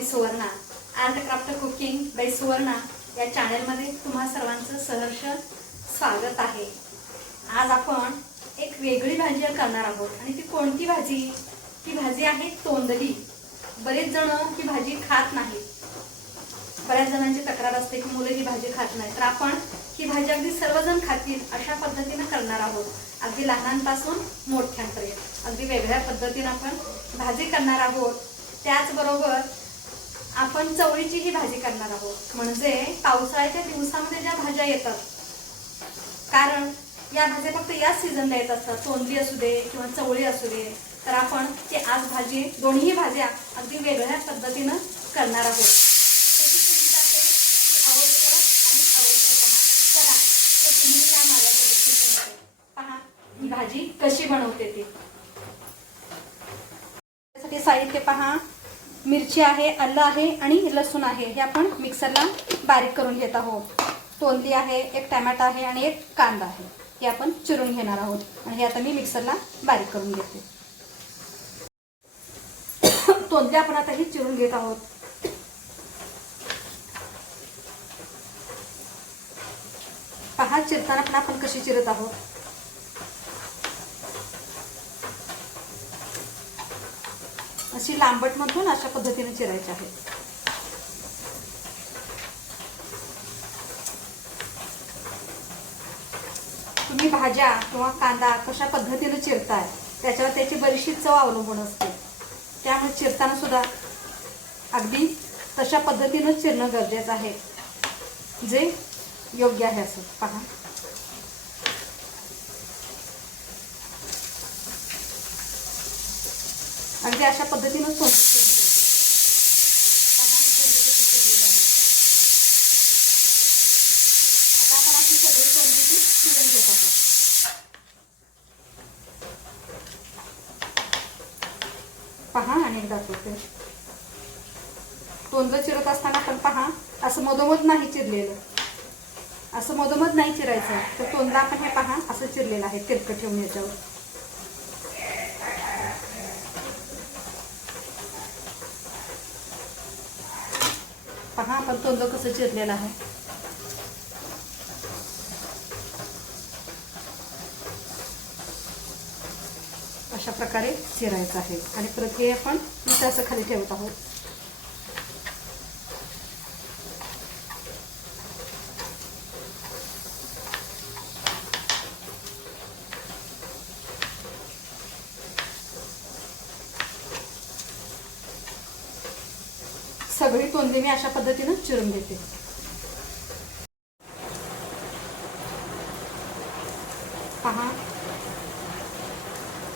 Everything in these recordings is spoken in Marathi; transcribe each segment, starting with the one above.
Me Suvarna. Art craft cooking by Suvarna या चॅनलमध्ये तुम्हा सर्वांचं सहर्ष स्वागत आहे. आज आपण एक वेगळी भाजी करणार आहोत आणि ती कोणती भाजी? ती भाजी आहे तोंडली बरेच जण ही भाजी खात नाहीत. बऱ्याच जणांची तक्रार असते की मुलं ही भाजी खात नाही तर आपण ही भाजी अगदी सर्वजण खातील अशा पद्धतीनं करणार आहोत. अगदी लहानांपासून मोठ्यांपर्यंत. अगदी वेगळ्या पद्धतीनं आपण भाजी करणार आहोत. त्याचबरोबर आपण चवळीची ही भाजी करणार आहोत. म्हणजे पावसाळ्याच्या दिवसामध्ये ज्या भाज्या येतात कारण या भाज्या फक्त याच सीझनला येत असतात. तोंडली असू दे किंवा चवळी असू दे तर आपण ते आज भाजी दोन्ही भाज्या अगदी वेगळ्या पद्धतीनं करणार आहोत. अवश्य आणि तर तुम्ही पहा ही भाजी कशी बनवते ती. त्यासाठी साहित्य पहा. मिरची आहे आलं आहे आणि लसूण आहे. हे आपण मिक्सरला बारीक करून घेत आहोत. तोंडली आहे एक टॅमॅटो आहे आणि एक कांदा आहे. हे आपण चिरून घेणार आहोत आणि हे आता मी मिक्सरला बारीक करून घेते. तोंडली आपण आता हे चिरून घेत आहोत. पहा चिरताना पण आपण कशी चिरत आहोत. अशी लांबट मधून अशा पद्धतीने चिरायची आहे. तुम्ही भाज्या किंवा कांदा कशा पद्धतीने चिरताय त्याच्यावर त्याची बरीचशी चव अवलंबून असते. त्यामुळे चिरताना सुद्धा अगदी तशा पद्धतीनं चिरणं गरजेचं आहे. जे योग्य आहे असं पहा. आणि ते अशा पद्धतीनं सोंग आता आपण अशी सगळी सोंगी चिरून घेत आहोत. पहा आणि एकदा दाखवते तोंडलं चिरत असताना पण पहा असं मधोमध नाही चिरलेलं. असं मधोमध नाही चिरायचं. तर तोंडला आपण हे पहा असं चिरलेलं आहे तिरकं ठेवून याच्यावर पहा आपण तोंड कसं चिरलेलं आहे? अशा प्रकारे चिरायचं आहे. आणि परत हे आपण मिठाचं खाली ठेवत आहोत. सगळी तोंडली मी अशा पद्धतीनं चिरून घेते. पहा.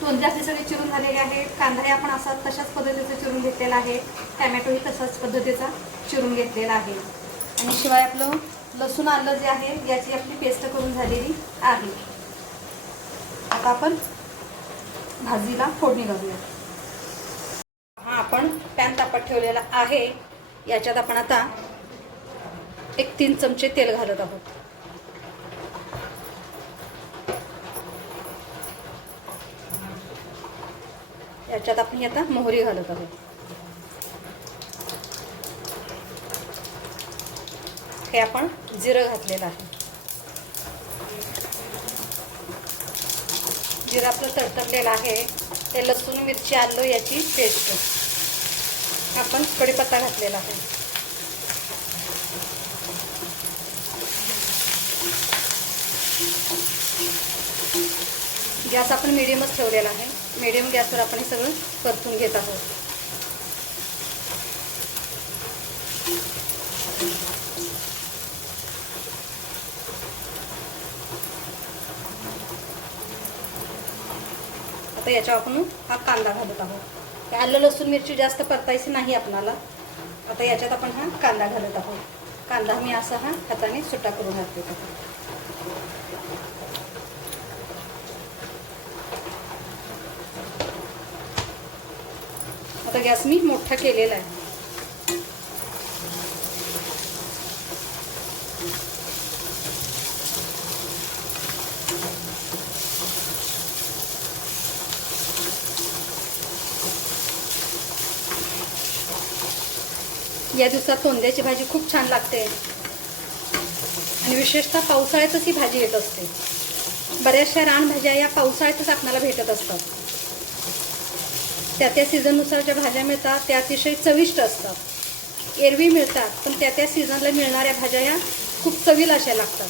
तोंडली आपली सगळी चिरून झालेली आहे. कांदाही आपण असा तशाच पद्धतीचा चिरून घेतलेला आहे. टॅमॅटोही तसाच पद्धतीचा चिरून घेतलेला आहे. आणि शिवाय आपलं लसूण आलं जे आहे याची आपली पेस्ट करून झालेली आहे. आता आपण भाजीला फोडणी घालूया. हा आपण पॅन तापत ठेवलेला आहे. याच्यात आपण आता एक तीन चमचे तेल घालत आहोत. याच्यात आपण ही आता मोहरी घालत आहोत. हे आपण जिरं घातलेलं आहे. जिरं आपलं तडतडलेलं आहे. ते लसूण मिरची आलं याची पेस्ट. आपण कढीपत्ता घातलेला आहे. गॅस आपण मिडियमच ठेवलेला आहे. मिडियम गॅसवर आपण हे सगळं परतून घेत आहोत. आता याच्यावर आपण हा कांदा घालत आहोत. आलं लसूण मिरची जास्त परतायची नाही आपणाला. आता याच्यात आपण हा कांदा घालत आहोत. कांदा मी असा हा हाताने सुट्टा करून घालते आता गॅस मी मोठा केलेला आहे. या दिवसात तोंड्याची भाजी खूप छान लागते. आणि विशेषतः पावसाळ्यातच ही भाजी येत असते. बऱ्याचशा रानभाज्या या पावसाळ्यातच आपल्याला भेटत असतात. त्या त्या सीझननुसार ज्या भाज्या मिळतात त्या अतिशय चविष्ट असतात. एरवी मिळतात पण त्या त्या सीझनला मिळणाऱ्या भाज्या या खूप चवीला अशा लागतात.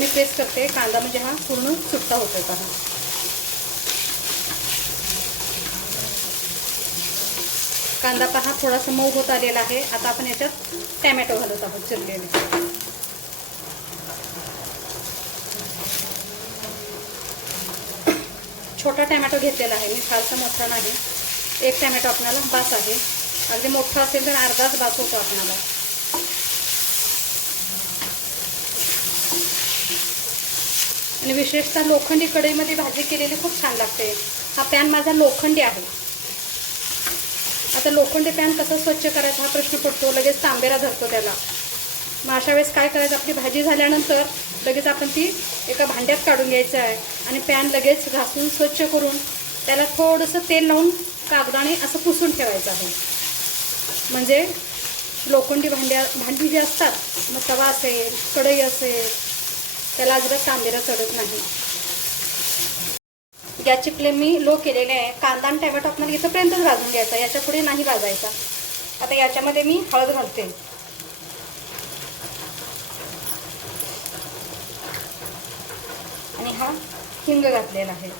मी प्रेस करते. कांदा म्हणजे हा पूर्ण सुट्टा होतो का हा. कांदा पहा थोडासा मऊ होत आलेला आहे. आता आपण याच्यात टॅमॅटो घालत आहोत चिरलेले. छोटा टॅमॅटो घेतलेला आहे. मी फारसा मोठा नाही. एक टॅमॅटो आपल्याला बास आहे. अगदी मोठा असेल तर अर्धाच बास होतो आपल्याला. आणि विशेषतः लोखंडी कढईमध्ये भाजी केलेली खूप छान लागते. हा पॅन माझा लोखंडी आहे. आता लोखंडी पॅन कसा स्वच्छ करायचा हा प्रश्न पडतो लगेच तांबेरा धरतो त्याला. मग अशा वेळेस काय करायचं आपली भाजी झाल्यानंतर लगेच आपण ती एका भांड्यात काढून घ्यायचं आहे आणि पॅन लगेच घासून स्वच्छ करून त्याला थोडंसं तेल लावून कागदाने असं पुसून ठेवायचं आहे. म्हणजे लोखंडी भांड्या भांडी जी असतात मग तवा असेल कढई असेल त्याला अजिबात तांबेरा चढत नाही. गॅसची फ्लेम मी लो केलेली आहे. कांदा आणि टॅमॅटो आपल्याला इथंपर्यंतच भाजून घ्यायचा याच्यापुढे नाही भाजायचा. आता याच्यामध्ये मी हळद घालते. आणि हा हिंग घातलेला आहे.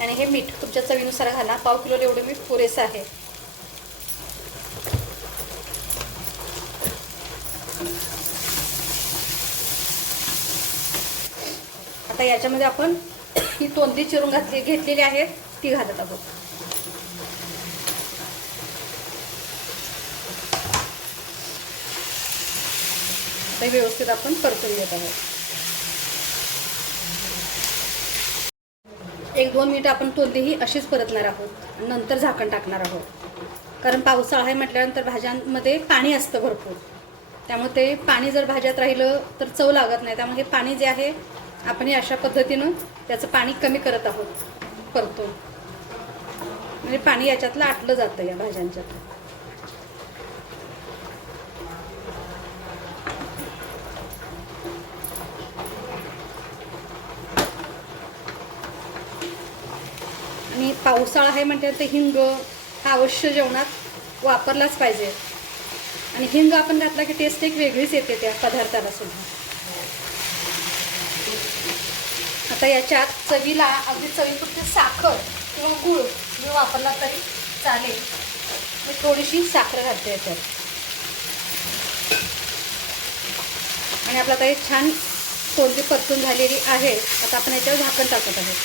आणि हे मीठ तुमच्या चवीनुसार घाला. पाव किलो एवढं मीठ पुरेसं आहे. आता याच्यामध्ये आपण ही तोंडी चिरून घातली घेतलेली आहे ती घालत आहोत. आता व्यवस्थित आपण परतून घेत आहोत. एक दोन मिनिटं आपण तोंडी ही अशीच परतणार आहोत नंतर झाकण टाकणार आहोत. कारण पावसाळा आहे म्हटल्यानंतर भाज्यांमध्ये पाणी असतं भरपूर. त्यामुळे ते पाणी जर भाज्यात राहिलं तर चव लागत नाही. त्यामुळे हे पाणी जे आहे आपण हे अशा पद्धतीनं त्याचं पाणी कमी करत आहोत करतो. म्हणजे पाणी याच्यातलं आटलं जातं या भाज्यांच्यात आणि पावसाळा आहे म्हणते ते हिंग हा अवश्य जेवणात वापरलाच पाहिजे. आणि हिंग आपण घातला की टेस्ट एक वेगळीच येते त्या पदार्थाला सुद्धा. आता याच्यात चवीला अगदी चवीपुरती साखर किंवा गूळ मी वापरला तरी चालेल. मी थोडीशी साखर घालते याच्यात. आणि आपलं आता हे छान कोणती परतून झालेली आहे आता आपण याच्यावर झाकण टाकत आहोत.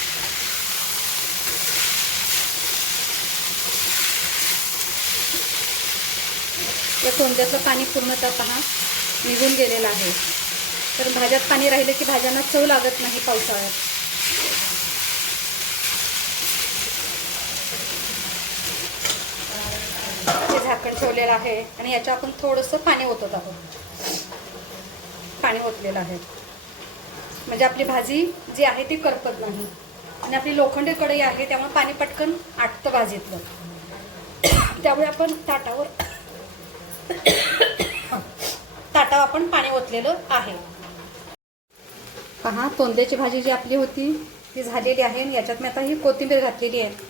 या तोंड्यातलं पाणी पूर्णतः पहा निघून गेलेलं आहे. तर भाज्यात पाणी राहिलं की भाज्यांना चव लागत नाही पावसाळ्यात. हे झाकण ठेवलेलं आहे आणि याच्या आपण थोडंसं पाणी ओतत आहोत. पाणी ओतलेलं आहे. म्हणजे आपली भाजी जी आहे ती करपत नाही. आणि आपली लोखंडी कढई आहे त्यामुळे पाणी पटकन आटतं भाजीतलं. त्यामुळे आपण ताटावर ताटावर आपण पाणी ओतलेलं आहे. पहा तोंड्याची भाजी जी आपली होती ती झालेली आहे आणि याच्यात मी आता ही कोथिंबीर घातलेली आहे.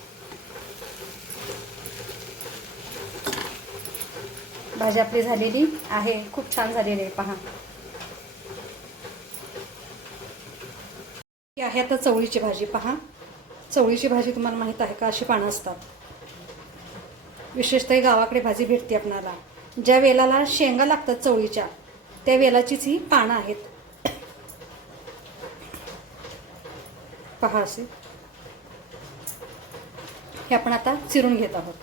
भाजी आपली झालेली आहे खूप छान झालेली आहे पहा. ही आहे आता चवळीची भाजी पहा. चवळीची भाजी तुम्हाला माहीत आहे का? अशी पानं असतात. विशेषतः गावाकडे भाजी भेटते आपणाला. ज्या वेलाला शेंगा लागतात चवळीच्या त्या वेलाचीच ही पानं आहेत. पहा असे. हे आपण आता चिरून घेत आहोत.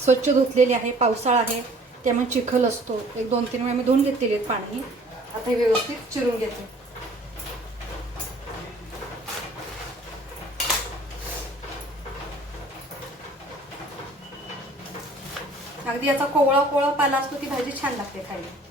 स्वच्छ धुतलेली आहे पावसाळा आहे त्यामुळे चिखल असतो. एक दोन तीन वेळा मी धुवून घेतलेली आहेत पाणी आता हे व्यवस्थित चिरून घेते. अगदी याचा कोवळा कोवळा पाला असतो ती भाजी छान लागते खायला.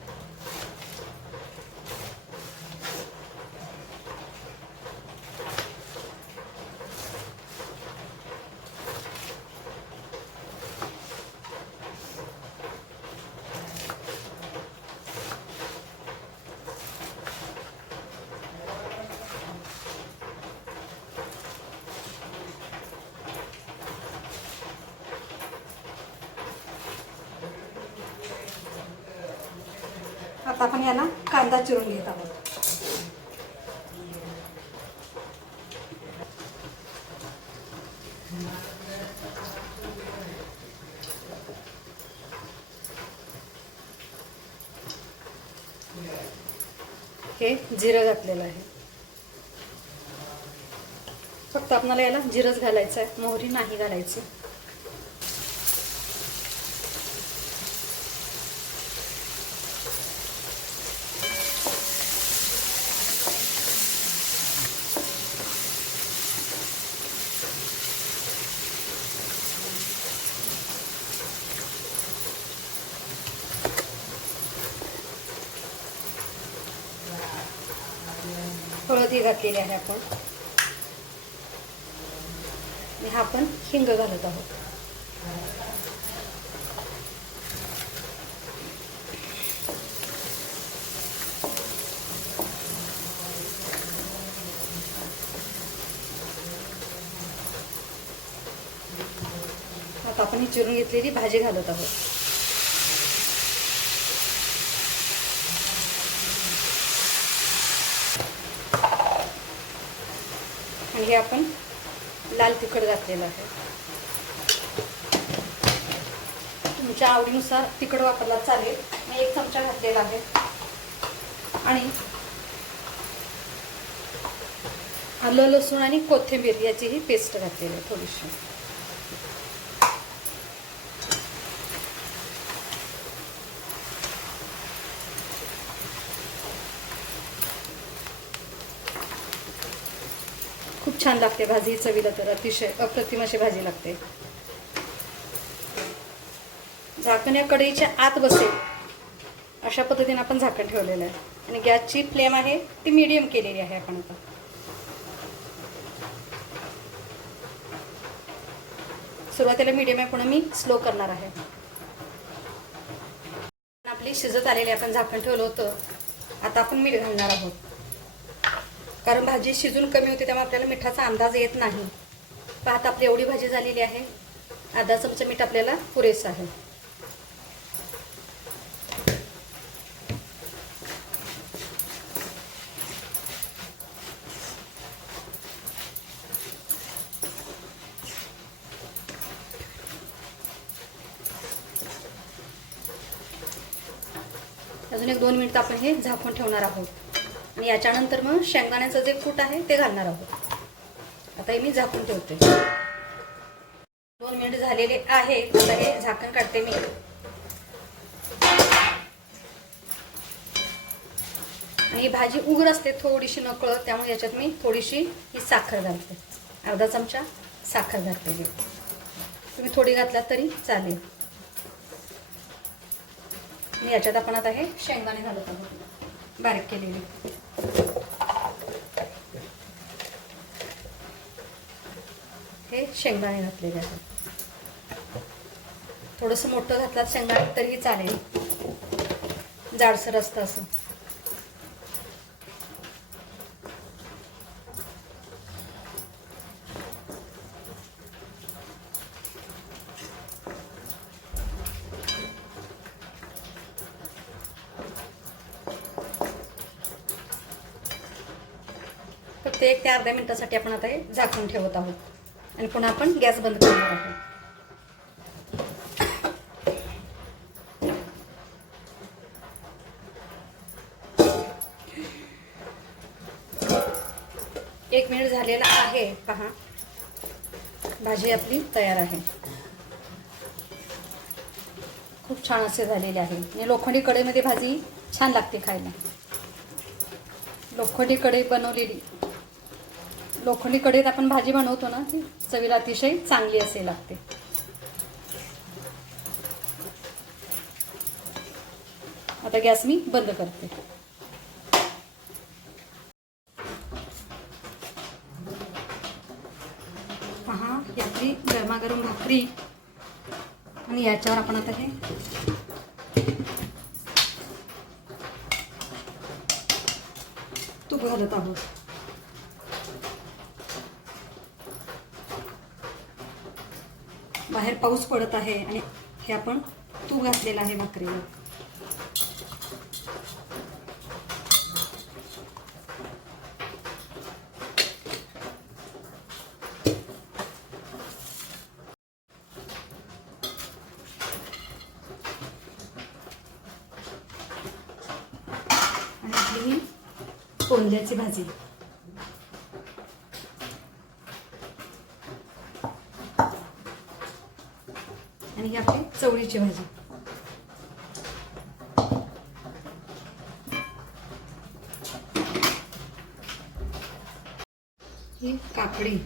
आता आपण याला कांदा चिरून घेत आहोत. हे जिरं घातलेलं आहे. फक्त आपल्याला याला जिरंच घालायचं आहे. मोहरी नाही घालायची. हळदी घातलेली आहे आपण. आणि हा आपण हिंग घालत आहोत. आता आपण ही चिरून घेतलेली भाजी घालत आहोत. आणि हे आपण लाल तिखट घातलेलं आहे. तुमच्या आवडीनुसार तिखट वापरला चालेल. मी एक चमचा घातलेला आहे. आणि आलं लसूण आणि कोथिंबीर याचीही पेस्ट घातलेली आहे थोडीशी खूप छान लागते भाजी चवीला तर अतिशय अप्रतिम अशी भाजी लागते. झाकण या कढईच्या आत बसेल. अशा पद्धतीने आपण झाकण ठेवलेलं आहे. आणि गॅसची फ्लेम आहे ती मीडियम केलेली आहे आपण आता. सुरुवातीला मीडियम आहे पुन्हा मी स्लो करणार आहे. आपली शिजत आलेली आपण झाकण ठेवलं होतं. आता आपण मीठ घालणार आहोत. कारण भाजी शिजून कमी होते त्यामुळे आपल्याला मिठाचा अंदाज येत नाही. पाहता आपली एवढी भाजी झालेली आहे. अर्धा चमचा मीठ आपल्याला पुरेसं आहे. अजून एक दोन मिनिट आपण हे झाकून ठेवणार आहोत. आणि याच्यानंतर मग शेंगदाण्याचं जे कूट आहे ते घालणार आहोत. आता हे मी झाकून ठेवते. दोन मिनिट झालेले आहे. आता हे झाकण काढते मी. आणि ही भाजी उघड असते थोडीशी नकळ त्यामुळे याच्यात मी थोडीशी ही साखर घालते. अर्धा चमचा साखर घालते तुम्ही थोडी घातलात तरी चालेल. याच्यात आपण आता हे शेंगदाणे घालत आहोत. बारीक केलेली. हे शेंगदाणे घातलेले आहेत. थोडंसं मोठं घातलात शेंगदाणे तरीही चालेल. जाडसर असतं असं. फक्त एक ते अर्ध्या मिनिटासाठी आपण आता हे झाकून ठेवत आहोत. आणि पुन्हा आपण गॅस बंद करणार आहोत. एक मिनिट झालेला आहे. पहा. भाजी आपली तयार आहे. खूप छान असे झालेले आहे. आणि लोखंडी कढईमध्ये भाजी छान लागते खायला. लोखंडी कढई बनवलेली. लोखंडी कढईत आपण भाजी बनवतो ना ती चवीला अतिशय चांगली असे लागते. आता गॅस मी बंद करते. पहा यातली गरमागरम भाकरी. आणि याच्यावर आपण आता हे तूप घालत आहोत. बाहेर पाऊस पडत आहे आणि हे आपण तूप घातलेलं आहे भाकरीवर. कोंद्याची भाजी आणि ही आपली भाजी. ही काकडी.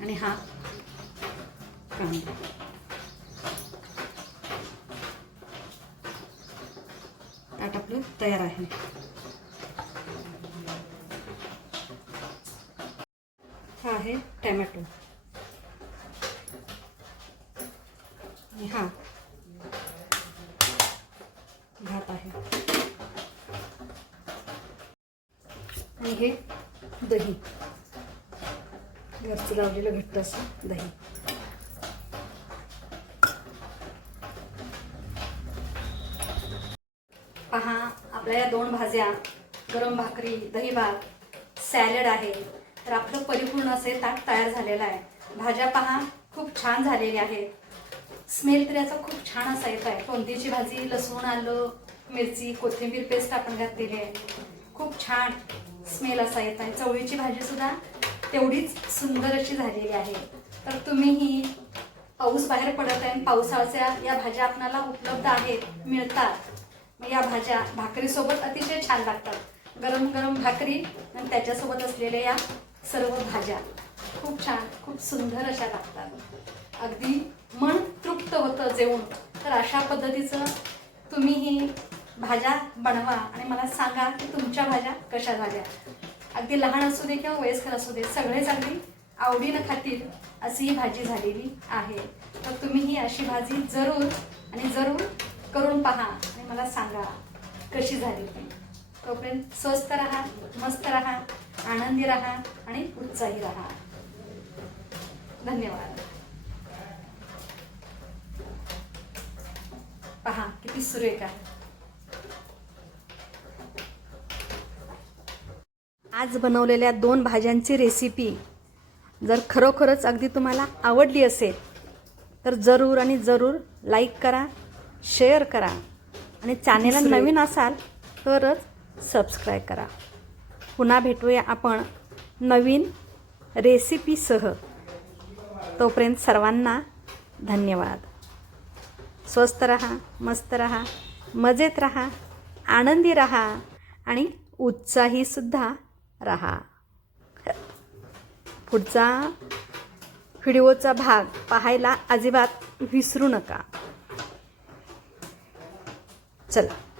आणि हा कांदा. ताट आपलं तयार आहे हा आहे टॅमॅटो. हा. भात आहे. आणि हे दही. घरचं लावलेलं घट्ट असं दही. पहा आपल्या या दोन भाज्या गरम भाकरी दही भात सॅलड आहे. तर आपलं परिपूर्ण असे ताट तयार झालेलं आहे. भाज्या पहा खूप छान झालेल्या आहेत. स्मेल तर याचा खूप छान असा येत आहे. कोणतीची भाजी लसूण आलं मिरची कोथिंबीर पेस्ट आपण घातलेली आहे. खूप छान स्मेल असा येत आहे. चवळीची भाजीसुद्धा तेवढीच सुंदर अशी झालेली आहे. तर तुम्हीही पाऊस बाहेर पडत आहे आणि पावसाळ्याच्या या भाज्या आपणाला उपलब्ध आहेत मिळतात. मग या भाज्या भाकरीसोबत अतिशय छान लागतात. गरम गरम भाकरी आणि त्याच्यासोबत असलेल्या या सर्व भाज्या. खूप छान खूप सुंदर अशा लागतात. अगदी मन तृप्त होतं जेवण. तर अशा पद्धतीचं तुम्हीही भाज्या बनवा आणि मला सांगा की तुमच्या भाज्या कशा झाल्या. अगदी लहान असू दे किंवा वयस्कर असू दे सगळेच अगदी आवडीनं खातील अशी ही भाजी झालेली आहे. तर तुम्ही ही अशी भाजी जरूर आणि जरूर करून पहा आणि मला सांगा कशी झाली ती. तोपर्यंत स्वस्त राहा मस्त राहा. आनंदी राहा आणि उत्साही राहा. धन्यवाद. पहा किती सुरेख आहे. आज बनवलेल्या दोन भाज्यांची रेसिपी जर खरोखरच अगदी तुम्हाला आवडली असेल तर जरूर आणि जरूर लाईक करा शेअर करा आणि चॅनेलला नवीन असाल तरच सबस्क्राईब करा. पुन्हा भेटूया आपण नवीन रेसिपीसह. तोपर्यंत सर्वांना धन्यवाद. स्वस्त रहा मस्त रहा मजेत रहा आनंदी रहा आणि उत्साहीसुद्धा रहा. पुढचा व्हिडिओचा भाग पाहायला अजिबात विसरू नका. चला.